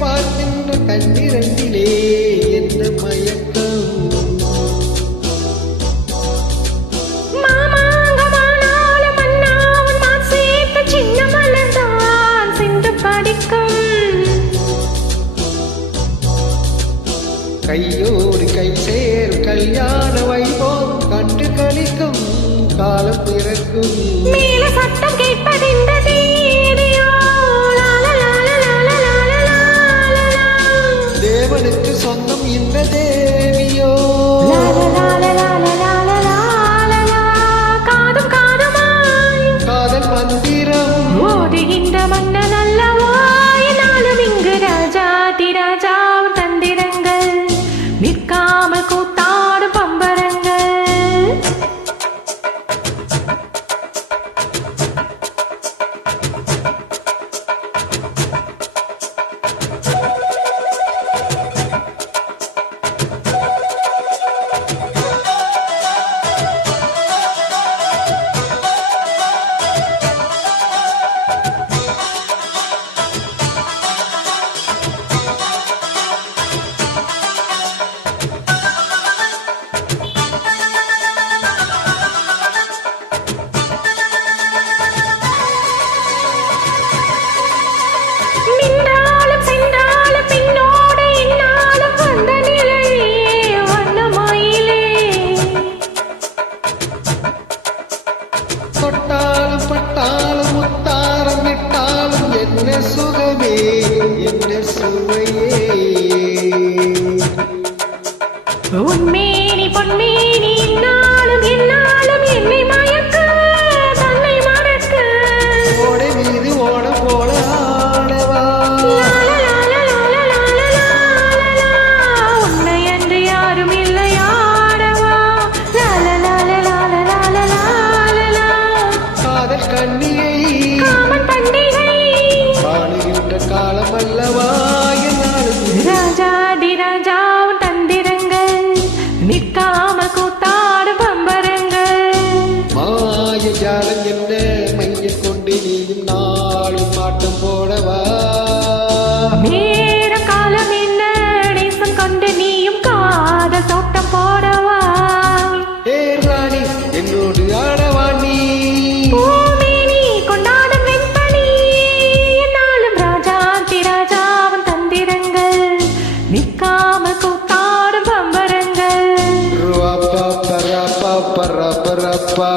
பார்க்கின்ற கண்ணிரண்டிலே என்ன மயக்கம் கையோடு கை சேர் கல்யாண வைபோம் கண்டு கழிக்கும் காலம் பிறக்கும் மேல சத்தம் கேட்பதிந்த தேவனுக்கு சொந்தம் இந்த தேவியோ காதும் காதுமாய் காதல் மந்திரம் ஓடுகின்ற மன்னன் அல்லவா என்னாலும் இங்கு ராஜாதி ராஜாவும் தந்திரங்கள் நிற்காமல் கூத்தாடும் பம்பரங்கள் தொட்டாலும் பட்டாலும் முத்தாரம் இட்டாலும் என்ன சுகமே என்ன சுவையே உன்மேனி பொன்மேனி என்னாலும் என்னாலும் என்னை மயக்க தன்னை மறக்க ஓடை மீது ஓட போல ஆடவா உன்னை அன்று யாரும் இல்லை ஆடவா காதல் கண்ணியை காமன் பண்டிகை காணுகின்ற காலம் அல்லவா என்னாலும் ராஜாதி ராஜாவும் தந்திரங்கள் நிற்காமல் கூத்தாடும் பம்பரங்கள் மாய ஜாலம் என்ன மையக் கொண்டு நீயும் நாளும் மாட்டம் போடவா நேர காலம் என்ன நேசம் கொண்டு நீயும் காதல் தோட்டம் போடவா ஏ ராணி என்னோடு ஆடவா நீ பூமேனி கொண்டாடும் வெண்பனி என்னாலும் ராஜாதி ராஜாவும் தந்திரங்கள் நிற்காமல் கூத்தாடும் பம்பரங்கள் ரப்பா பரப்பா பரப்பரப்பா